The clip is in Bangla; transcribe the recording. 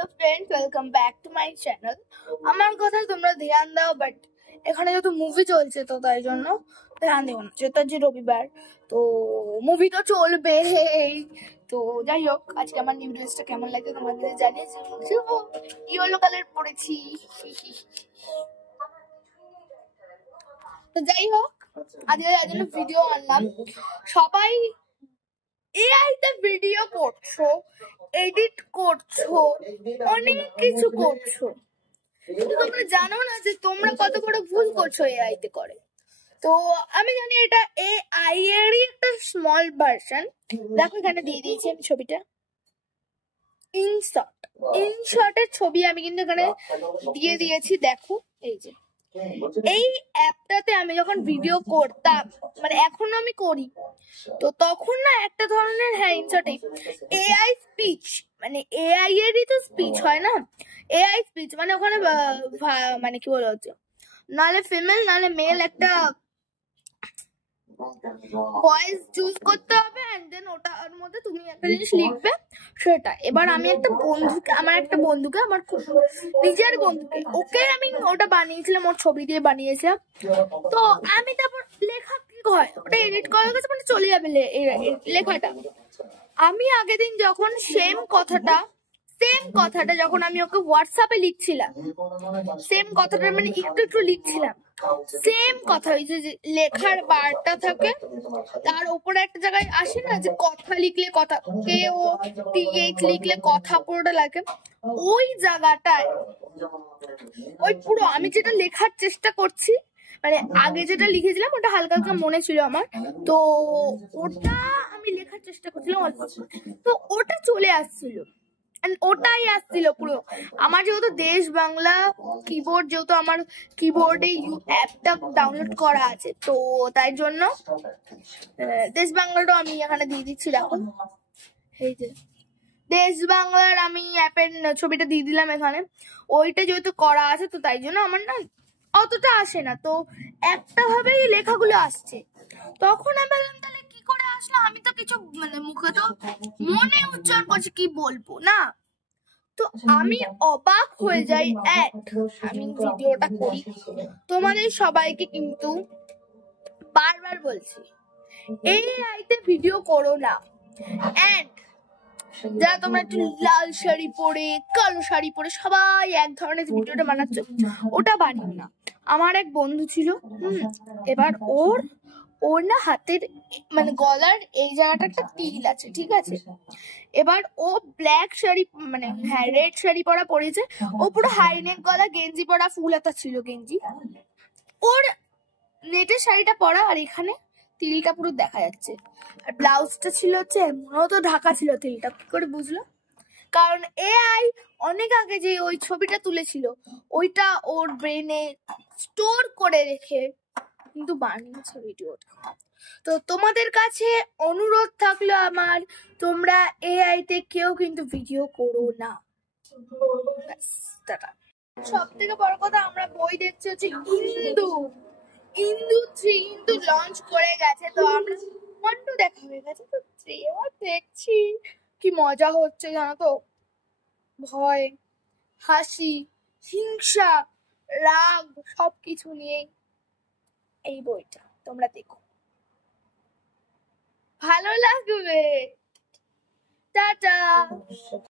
Hello friends, welcome back to my channel. আমার কথা তোমরা ধ্যান দাও, বাট এখানে যেহেতু মুভি চলছে তো তাই জন্য ধ্যান দেবো না, যেহেতু আজ রবিবার তো মুভি তো চলবে। তো যাই হোক, আজকে আমার নিউ ড্রেসটা কেমন লাগে তোমাদের জানিয়েছি। ইয়েলো কালার পরেছি। তো যাই হোক, আজকে যার জন্য ভিডিও আনলাম। সবাই এআই তে ভিডিও করছো, এডিট করছো, অনেক কিছু করছো, কিন্তু তোমরা জানো না যে তোমরা কত বড় ভুল করছো এআই তে করে। তো আমি জানি এটা এআই এরই একটা স্মল ভার্সন। দেখো এখানে দিয়ে দিয়েছি আমি ছবিটা, ইনশর্টের ছবি আমি কিন্তু এখানে দিয়ে দিয়েছি। দেখো এই যে এই অ্যাপটাতে আমি যখন ভিডিও করতাম, মানে এখনো আমি করি, তো তখন না একটা ধরনের ইনসার্টে এআই স্পিচ, মানে এআই এরই তো স্পিচ হয় না, এআই স্পিচ মানে ওখানে মানে কি বলা হচ্ছে, নাহলে ফিমেল নাহলে মেল একটা ভয়েস চুজ করতে হবে, এন্ড দেন ওটার মধ্যে তুমি একটা জিনিস লিখবে সেটা। এবার আমি আমার একটা বন্ধুকে আমার নিজের বন্ধুকে ওকে আমি ওটা বানিয়েছিলাম, ওর ছবি দিয়ে বানিয়েছিলাম। তো আমি তারপর লেখা কি হয় ওটা এডিট করার কাছে মানে চলে যাবে লেখাটা। আমি আগের দিন যখন সেম কথাটা যখন আমি ওকে হোয়াটসঅ্যাপে লিখছিলাম, সেম কথাটা মানে একটু লিখছিলাম, সেম কথা হয়েছে যে লেখার বারটা থাকে, তার উপরে একটা জায়গায় আসে না যে কথা লিখলে কথা কেও টিএইচ লিখলে কথা পুরোটা লাগে, ওই জায়গাটায় ওই পুরো আমি যেটা লেখার চেষ্টা করছি, মানে আগে যেটা লিখেছিলাম ওটা হালকা হালকা মনে ছিল আমার, তো ওটা আমি লেখার চেষ্টা করছিলাম অল্প, তো ওটা চলে আসছিল, ওটাই আসছিল পুরো। আমার যেহেতু দেশ বাংলা কিবোর্ড, যেহেতু আমার কিবোর্ডে অ্যাপটা ডাউনলোড করা আছে, তো তাই জন্য দেশ বাংলাটাও আমি এখানে দিয়ে দিচ্ছি। দেখো এই যে দেশ বাংলার আমি অ্যাপের ছবিটা দিয়ে দিলাম এখানে, ওইটা যেহেতু করা আছে তো তাই জন্য আমার না অতটা আসে না, তো একটা ভাবেই লেখাগুলো আসছে। তখন আমি বললাম তাহলে কি করে আসলো, আমি তো কিছু মানে মুখে তো মনে উচ্চারণ করছি কি বলবো না, তো আমি অবাক হয়ে যাই। আমি ভিডিওটা করি, তোমাদের সবাইকে কিন্তু বারবার বলছি এআই তে ভিডিও করো না। এন্ড যারা তোমরা একটু লাল শাড়ি পরে কালো শাড়ি পরে সবাই এক ধরনের ভিডিওটা বানাচ্ছ, ওটা বানিও না। আমার এক বন্ধু ছিল, এবার ওর না হাতের মানে গলার এই জায়গাটা একটা তিল আছে, ঠিক আছে। এবার ও ব্ল্যাক শাড়ি মানে রেড শাড়ি পরেছে, ও পুরো হাইনেক গলা গেঞ্জি পরা, ফুল হাতা ছিল গেঞ্জি, ওর নেটের শাড়িটা পরা, আর এখানে তিলটা পুরো দেখা যাচ্ছে, আর ব্লাউজটা ছিল হচ্ছে মূলত ঢাকা ছিল। তিলটা কি করে বুঝলো? কারণ এআই অনেক আগে যে ওই ছবিটা তুলেছিল ওইটা ওর ব্রেনে স্টোর করে রেখে কিন্তু বানিয়েছে ভিডিওটা। তো তোমাদের কাছে অনুরোধ থাকলো আমার, তোমরা এআই তে কেউ কিন্তু ভিডিও করো না। সব থেকে বড় কথা, আমরা বই দেখছি হচ্ছে ইন্দু 3 কিন্তু লঞ্চ করে গেছে, তো আমরা 1 2 দেখা হয়ে গেছে, তো 3 আবার দেখছি, কি মজা হচ্ছে জানো তো। ভয়, হাসি, হিংসা, রাগ সবকিছু নিয়ে এই বইটা তোমরা দেখো, ভালো লাগবে। টাটা।